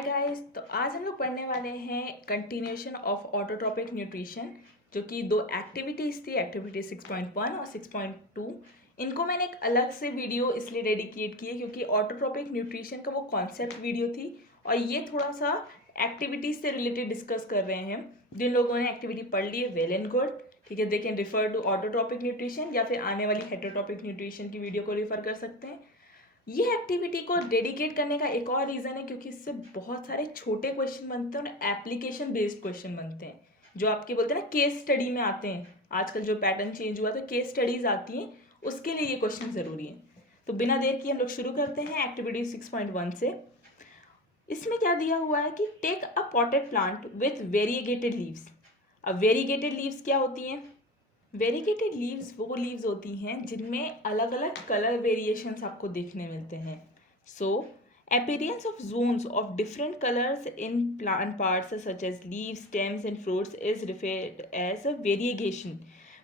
Hi guys. तो आज हम लोग पढ़ने वाले हैं कंटिन्यूएशन ऑफ ऑटोट्रॉपिक न्यूट्रिशन, जो कि दो एक्टिविटीज़ थी, एक्टिविटी 6.1 और 6.2। इनको मैंने एक अलग से वीडियो इसलिए डेडिकेट की है क्योंकि ऑटोट्रॉपिक न्यूट्रिशन का वो कॉन्सेप्ट वीडियो थी और ये थोड़ा सा एक्टिविटीज़ से रिलेटेड डिस्कस कर रहे हैं। जिन लोगों ने एक्टिविटी पढ़ ली है वेल एंड गुड, ठीक है, they can refer to autotrophic nutrition या फिर आने वाली हेटरोट्रॉपिक न्यूट्रिशन की वीडियो को रिफर कर सकते हैं। ये एक्टिविटी को डेडिकेट करने का एक और रीज़न है क्योंकि इससे बहुत सारे छोटे क्वेश्चन बनते हैं और एप्लीकेशन बेस्ड क्वेश्चन बनते हैं, जो आपके बोलते हैं ना केस स्टडी में आते हैं। आजकल जो पैटर्न चेंज हुआ तो केस स्टडीज आती हैं, उसके लिए ये क्वेश्चन ज़रूरी है। तो बिना देर किए हम लोग शुरू करते हैं एक्टिविटी 6.1 से। इसमें क्या दिया हुआ है कि take a potted plant with variegated leaves. अब वेरीगेटेड लीव्स क्या होती हैं? वेरीगेटेड लीव्स वो लीव्स होती हैं जिनमें अलग अलग कलर वेरिएशंस आपको देखने मिलते हैं। सो appearance of zones of different colors in plant parts such as leaves, stems and fruits is referred as a variegation.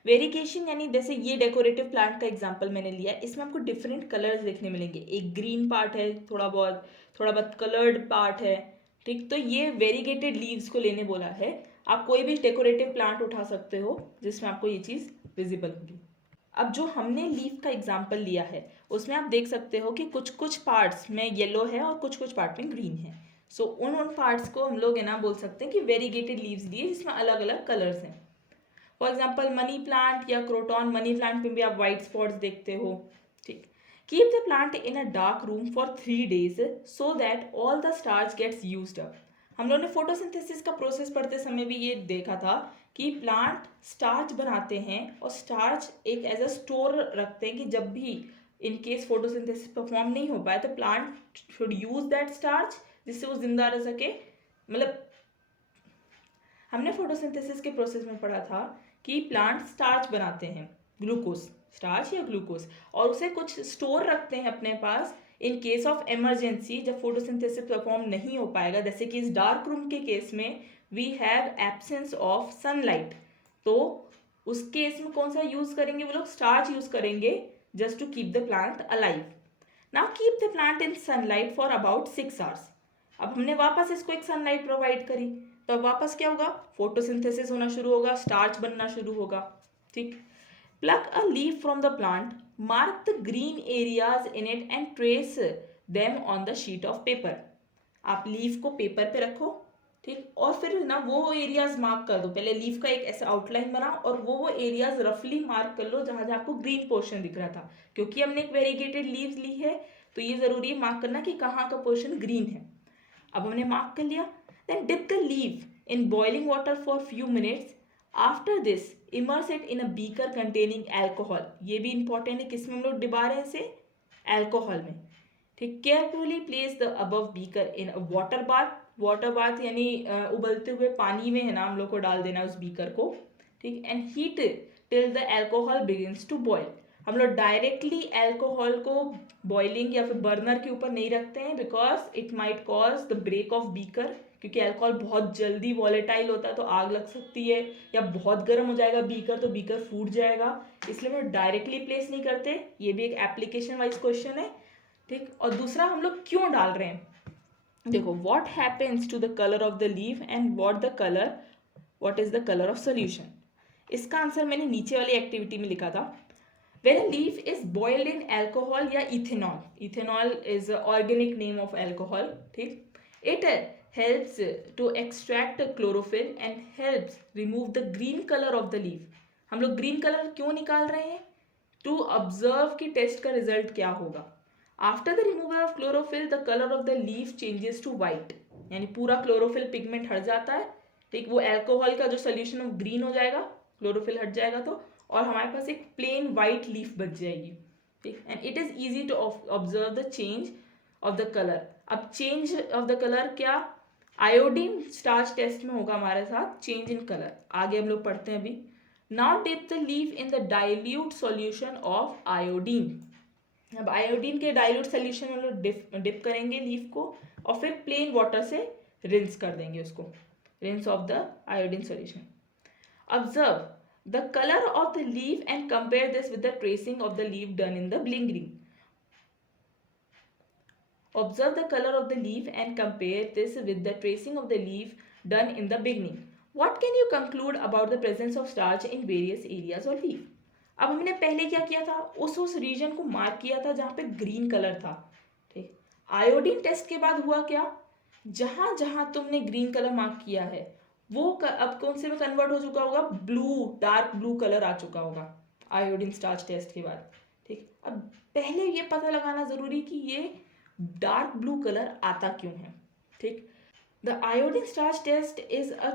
वेरिगेशन यानी जैसे ये डेकोरेटिव प्लांट का एग्जांपल मैंने लिया, इसमें आपको डिफरेंट कलर्स देखने मिलेंगे। एक ग्रीन पार्ट है, थोड़ा बहुत कलर्ड पार्ट है, ठीक। तो ये वेरीगेटेड लीव्स को लेने बोला है। आप कोई भी डेकोरेटिव प्लांट उठा सकते हो जिसमें आपको ये चीज़ विजिबल होगी। अब जो हमने लीफ का एग्जाम्पल लिया है उसमें आप देख सकते हो कि कुछ कुछ पार्ट्स में येलो है और कुछ कुछ पार्ट में ग्रीन है। सो उन पार्ट्स को हम लोग है ना बोल सकते हैं कि वेरीगेटेड लीव्स लिए जिसमें अलग अलग कलर्स हैं। फॉर एग्जाम्पल मनी प्लांट या क्रोटॉन, मनी प्लांट में भी आप वाइट स्पॉट्स देखते हो, ठीक। Keep the plant in a dark room for 3 days so that all the starch gets used up. हम लोगों ने फोटोसिंथेसिस का प्रोसेस पढ़ते समय भी ये देखा था कि प्लांट स्टार्च बनाते हैं और स्टार्च एक एज अ स्टोर रखते हैं कि जब भी इन केस फोटोसिंथेसिस परफॉर्म नहीं हो पाए तो plant should use that starch जिससे वो जिंदा रह सके। मतलब हमने फोटोसिंथेसिस के प्रोसेस में पढ़ा था कि प्लांट स्टार्च बनाते हैं, ग्लूकोज, स्टार्च या ग्लूकोज, और उसे कुछ स्टोर रखते हैं अपने पास इन केस ऑफ इमरजेंसी, जब फोटोसिंथेसिस परफॉर्म नहीं हो पाएगा। जैसे कि इस डार्क रूम के केस में we have absence of sunlight, तो उस केस में कौन सा यूज करेंगे? वो लोग स्टार्च यूज करेंगे just to keep the plant alive. Now keep the plant in sunlight for about 6 hours। अब हमने वापस इसको एक सनलाइट प्रोवाइड करी तो अब वापस क्या होगा? फोटोसिंथेसिस होना शुरू होगा, स्टार्च बनना शुरू होगा, ठीक। Pluck a leaf from the plant, mark the green areas in it and trace them on the sheet of paper. आप लीफ को पेपर पे रखो, ठीक, और फिर ना वो एरियाज मार्क कर दो। पहले लीफ का एक ऐसा आउटलाइन बनाओ और वो एरियाज रफली मार्क कर लो जहां जहां आपको ग्रीन पोर्शन दिख रहा था। क्योंकि हमने एक वेरीगेटेड लीव्स ली है तो ये जरूरी है मार्क करना कि कहाँ का पोर्शन ग्रीन है। अब हमने मार्क कर लिया। Then dip the leaf in boiling water for few minutes. After this immerse it in a beaker containing alcohol. ये भी इंपॉर्टेंट है, किसमें हम लोग डिबा रहे हैं इसे? एल्कोहल में, ठीक। Carefully place the above beaker in a water bath. Water bath यानी उबलते हुए पानी में है ना हम लोग को डाल देना उस बीकर को, ठीक। And heat till the alcohol begins to boil. हम लोग डायरेक्टली एल्कोहल को बॉइलिंग या फिर बर्नर के ऊपर नहीं रखते हैं because it might cause the break of beaker, क्योंकि अल्कोहल बहुत जल्दी वॉलेटाइल होता है तो आग लग सकती है, या बहुत गर्म हो जाएगा बीकर तो बीकर फूट जाएगा। इसलिए हम लोग डायरेक्टली प्लेस नहीं करते। ये भी एक एप्लीकेशन वाइज क्वेश्चन है, ठीक। और दूसरा हम लोग क्यों डाल रहे हैं? देखो, what happens to the colour of the leaf and what is the colour of solution. इसका आंसर मैंने नीचे वाली एक्टिविटी में लिखा था। When a leaf is boiled in alcohol या ethanol, ethanol is the organic name of alcohol, ठीक। It helps to extract chlorophyll and helps remove the green color of the leaf। हम लोग ग्रीन कलर क्यों निकाल रहे हैं? To observe कि test का रिजल्ट क्या होगा। After the removal of chlorophyll, the color of the leaf changes to white, यानी पूरा क्लोरोफिल पिगमेंट हट जाता है, ठीक। वो एल्कोहल का जो सोल्यूशन है ग्रीन हो जाएगा, क्लोरोफिल हट जाएगा तो, और हमारे पास एक प्लेन वाइट लीफ बच जाएगी, ठीक। And it is easy to observe the change of the colour. अब चेंज ऑफ द कलर क्या? आयोडीन स्टार्च टेस्ट में होगा हमारे साथ चेंज इन कलर, आगे हम लोग पढ़ते हैं अभी। Now dip the leaf in the dilute solution of iodine. अब आयोडीन के डाइल्यूट सोल्यूशन में लोग डिप करेंगे लीफ को और फिर प्लेन वाटर से रिंस कर देंगे उसको, rinse of the iodine solution. Observe the color of the leaf and compare this with the tracing of the leaf done in the blingring। Observe the color of the leaf and compare this with the tracing of the leaf done in the beginning. What can you conclude about the presence of starch in various areas of leaf? अब हमने पहले क्या किया था, उस reason को mark किया था जहाँ पे ग्रीन कलर था, ठीक। आयोडीन टेस्ट के बाद हुआ क्या, जहाँ जहाँ तुमने ग्रीन कलर मार्क किया है वो अब कौन से में कन्वर्ट हो चुका होगा, ब्लू, डार्क ब्लू कलर आ चुका होगा आयोडीन स्टार्च टेस्ट के बाद, ठीक। अब पहले ये पता लगाना जरूरी कि ये डार्क ब्लू कलर आता क्यों है, ठीक। The iodine starch test is a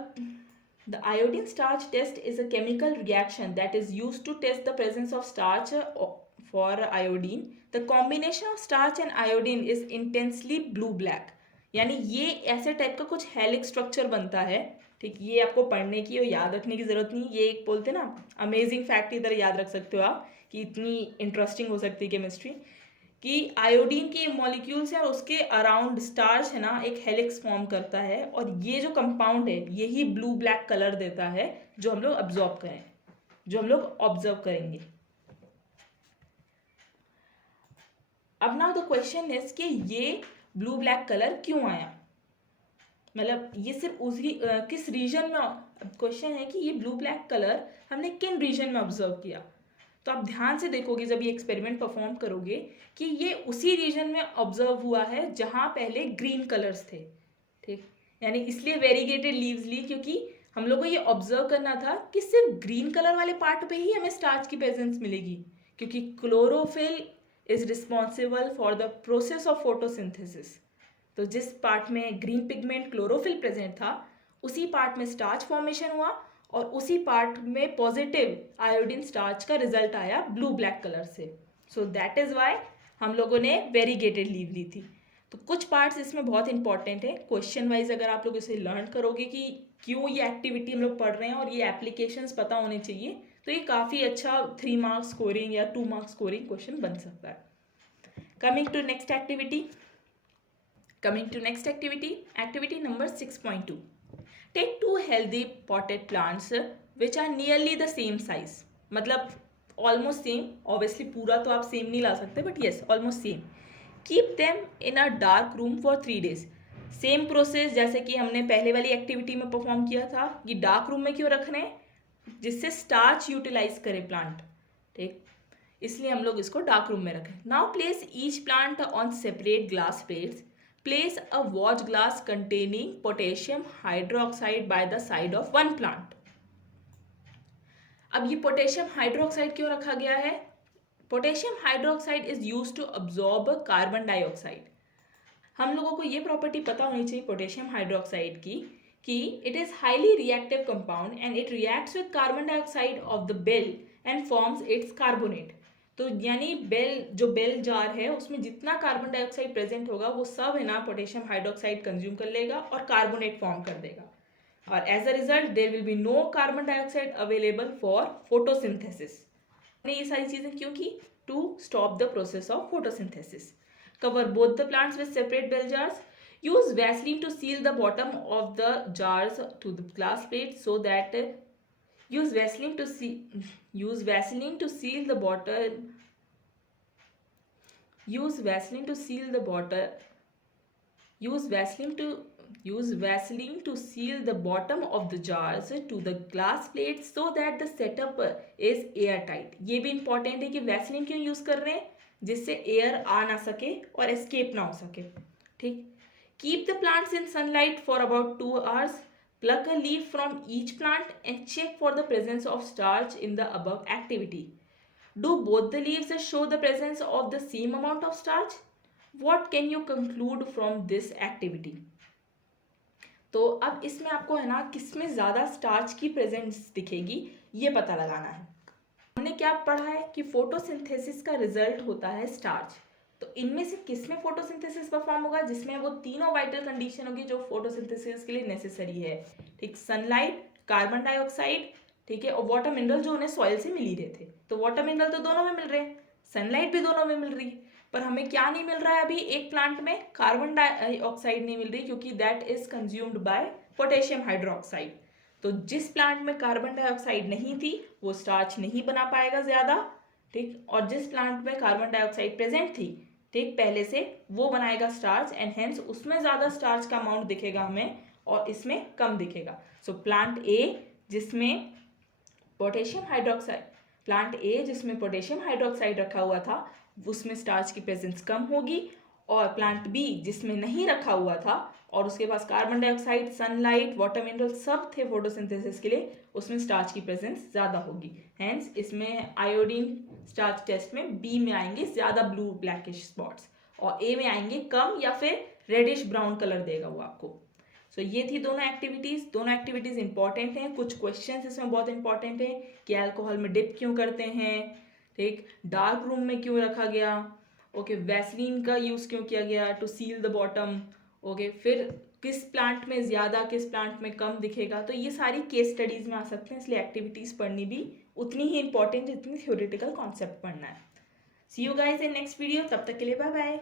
The iodine starch test is a chemical reaction that is used to test the presence of starch for iodine. The combination of starch and iodine is intensely blue-black. यानी ये ऐसे type का कुछ helix structure बनता है, ठीक। ये आपको पढ़ने की और याद रखने की ज़रूरत नहीं, ये एक बोलते ना अमेजिंग फैक्ट की तरह याद रख सकते हो आप कि इतनी इंटरेस्टिंग हो सकती है केमिस्ट्री, कि आयोडीन के मॉलिक्यूल्स है उसके अराउंड स्टार्च है ना एक हेलिक्स फॉर्म करता है, और ये जो कंपाउंड है यही ब्लू ब्लैक कलर देता है जो हम लोग ऑब्जर्व करेंगे। अब नाउ द क्वेश्चन इज कि ये ब्लू ब्लैक कलर क्यों आया, मतलब ये सिर्फ उसी किस रीजन में, क्वेश्चन है कि ये ब्लू ब्लैक कलर हमने किन रीजन में ऑब्जर्व किया। तो आप ध्यान से देखोगे जब ये एक्सपेरिमेंट परफॉर्म करोगे कि ये उसी रीजन में ऑब्जर्व हुआ है जहाँ पहले ग्रीन कलर्स थे, ठीक। यानी इसलिए वेरीगेटेड लीव्स ली क्योंकि हम लोग को ये ऑब्जर्व करना था कि सिर्फ ग्रीन कलर वाले पार्ट पे ही हमें स्टार्च की प्रेजेंस मिलेगी, क्योंकि chlorophyll is responsible for the process of photosynthesis. तो जिस पार्ट में ग्रीन पिगमेंट क्लोरोफिल प्रेजेंट था उसी पार्ट में स्टार्च फॉर्मेशन हुआ, और उसी पार्ट में पॉजिटिव आयोडीन स्टार्च का रिजल्ट आया ब्लू ब्लैक कलर से। सो दैट इज वाई हम लोगों ने वेरीगेटेड लीव ली थी। तो कुछ पार्ट्स इसमें बहुत इंपॉर्टेंट है, क्वेश्चन वाइज अगर आप लोग इसे लर्न करोगे कि क्यों ये एक्टिविटी हम लोग पढ़ रहे हैं और ये एप्लीकेशंस पता होने चाहिए, तो ये काफ़ी अच्छा 3 मार्क्स स्कोरिंग या 2 मार्क्स स्कोरिंग क्वेश्चन बन सकता है। Coming to next activity, activity number 6.2। Take 2 healthy potted plants which are nearly the same size, मतलब almost same, obviously पूरा तो आप सेम नहीं ला सकते but yes almost same. Keep them in a dark room for 3 days. Same process जैसे कि हमने पहले वाली एक्टिविटी में परफॉर्म किया था कि डार्क रूम में क्यों रखने हैं, जिससे स्टार्च यूटिलाइज करे प्लांट, ठीक। इसलिए हम लोग इसको डार्क रूम में रखें। Now place each plant on separate glass plates. Place a watch glass containing potassium hydroxide by the side of one plant. अब ये पोटेशियम हाइड्रोक्साइड क्यों रखा गया है? Potassium hydroxide is used to absorb carbon dioxide. हम लोगों को ये प्रॉपर्टी पता होनी चाहिए पोटेशियम हाइड्रोक्साइड की कि it is highly reactive compound and it reacts with carbon dioxide of the bell and forms its carbonate. तो यानी बेल जार है उसमें जितना कार्बन डाइऑक्साइड प्रेजेंट होगा वो सब है ना पोटेशियम हाइड्रोक्साइड कंज्यूम कर लेगा और कार्बोनेट फॉर्म कर देगा, और as a result there will be no carbon dioxide available for photosynthesis. हमने ये सारी चीजें क्यों की? To stop the process of photosynthesis. Cover both the plants with separate bell jars. Use Vaseline to seal the bottom of the jars to the glass plate so that use Vaseline to seal the bottle. Use Vaseline to seal the bottom of the jars to the glass plates so that the setup is airtight. ये भी important है कि Vaseline क्यों use कर रहे हैं, जिससे air आ ना सके और एस्केप ना हो सके, ठीक। Keep the plants in sunlight for about 2 hours. Pluck a leaf from each plant and check for the presence of starch in the above activity. Do both the leaves show the presence of the same amount of starch? What can you conclude from this activity? तो अब इसमें आपको है ना किसमें ज़्यादा starch की presence दिखेगी ये पता लगाना है। हमने क्या पढ़ा है कि फोटोसिंथेसिस का रिजल्ट होता है स्टार्च। तो इनमें से किसमें फोटोसिंथेसिस परफॉर्म होगा? जिसमें वो तीनों वाइटल कंडीशन होगी जो फोटोसिंथेसिस के लिए नेसेसरी है, ठीक। सनलाइट, कार्बन डाइऑक्साइड, ठीक है, और वाटर मिनरल जो उन्हें सॉइल से मिल ही रहे थे। तो वाटर मिनरल तो दोनों में मिल रहे हैं, सनलाइट भी दोनों में मिल रही है, पर हमें क्या नहीं मिल रहा है अभी एक प्लांट में? कार्बन डाइऑक्साइड नहीं मिल रही, क्योंकि that is consumed by potassium hydroxide. तो जिस प्लांट में कार्बन डाइऑक्साइड नहीं थी वो स्टार्च नहीं बना पाएगा ज़्यादा, ठीक। और जिस प्लांट में कार्बन डाइऑक्साइड प्रेजेंट थी ठीक, पहले से वो बनाएगा स्टार्च एंड हेंस उसमें ज़्यादा स्टार्च का अमाउंट दिखेगा हमें और इसमें कम दिखेगा. सो प्लांट ए जिसमें पोटेशियम हाइड्रोक्साइड रखा हुआ था उसमें स्टार्च की प्रेजेंस कम होगी, और प्लांट बी जिसमें नहीं रखा हुआ था और उसके पास carbon dioxide, sunlight, water mineral सब थे फोटोसिंथेसिस के लिए, उसमें स्टार्च की प्रेजेंस ज़्यादा होगी. हेंस इसमें आयोडीन स्टार्च टेस्ट में बी में आएंगे ज़्यादा ब्लू ब्लैकिश स्पॉट्स और ए में आएंगे कम या फिर रेडिश ब्राउन कलर देगा वो आपको. सो ये थी दोनों एक्टिविटीज़ इंपॉर्टेंट हैं. कुछ क्वेश्चंस इसमें बहुत इंपॉर्टेंट है कि अल्कोहल में डिप क्यों करते हैं, ठीक, डार्क रूम में क्यों रखा गया, ओके, वैसलीन का यूज़ क्यों किया गया to seal the bottom, okay, फिर किस प्लांट में ज़्यादा किस प्लांट में कम दिखेगा. तो ये सारी केस स्टडीज़ में आ सकते हैं, इसलिए एक्टिविटीज़ पढ़नी भी उतनी ही इंपॉर्टेंट जितनी थ्योरेटिकल कॉन्सेप्ट पढ़ना है. See you guys in next video, तब तक के लिए बाय बाय.